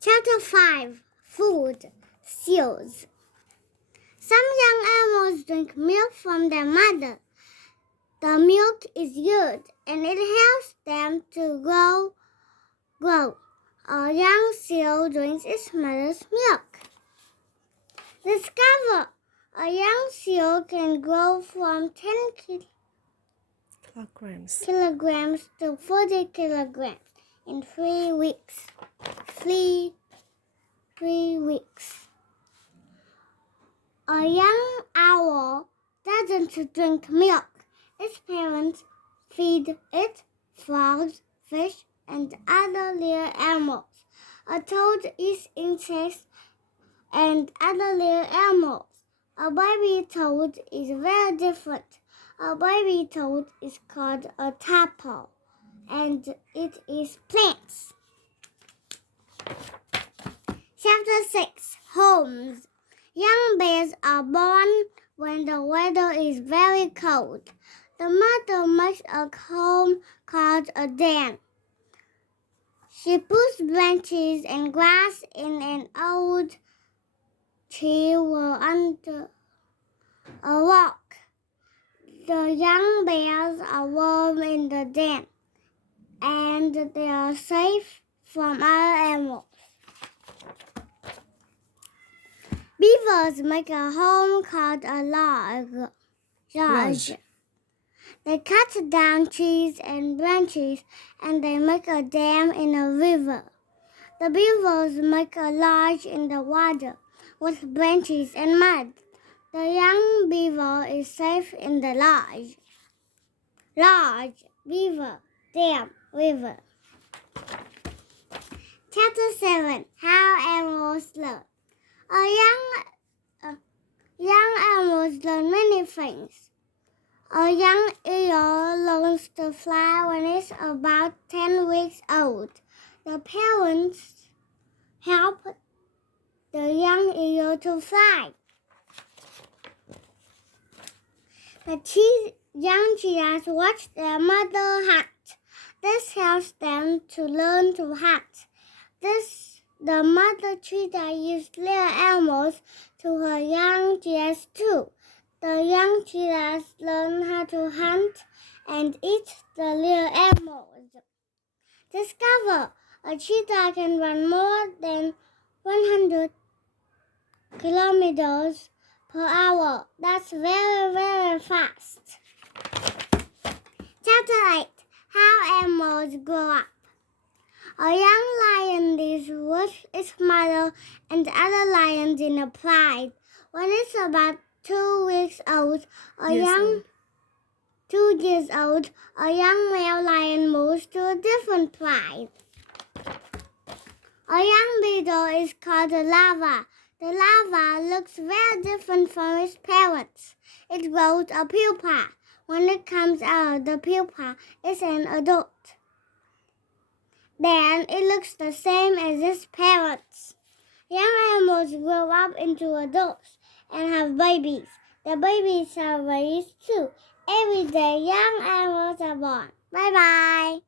Chapter 5 Food Seals. Some young animals drink milk from their mother. The milk is good and it helps them to grow. A young seal drinks its mother's milk. Discover: a young seal can grow from 10 kilograms to 40 kilograms in 3 weeks. 3 weeks. A young owl doesn't drink milk. Its parents feed it frogs, fish, and other little animals. A toad eats insects and other little animals. A baby toad is very different. A baby toad is called a tadpole, and it eats plants. Chapter 6 Homes. Young bears are born when the weather is very cold. The mother makes a home called a den. She puts branches and grass in an old tree or under a rock. The young bears are warm in the den, and they are safe from other animals. Beavers make a home called a lodge. They cut down trees and branches, and they make a dam in a river. The beavers make a lodge in the water with branches and mud. The young beaver is safe in the lodge. Lodge, beaver, dam, river. Chapter 7 How Animals Learn. Young animals learn many things. A young eagle learns to fly when it's about 10 weeks old. The parents help the young eagle to fly. The young cheetahs watch their mother hunt. This helps them to learn to hunt. The mother cheetah uses little animals to her young cheetahs too. The young cheetahs learn how to hunt and eat the little animals. Discover: a cheetah can run more than 100 kilometers per hour. That's very, very fast. Chapter 8 How Animals Grow Up. A young lion lives with its mother and other lions in a pride. When it's about 2 weeks old, 2 years old, a young male lion moves to a different pride. A young beetle is called a larva. The larva looks very different from its parents. It grows a pupa. When it comes out of the pupa, it's an adult. Then it looks the same as its parents. Young animals grow up into adults and have babies. The babies are raised too. Every day, young animals are born. Bye-bye.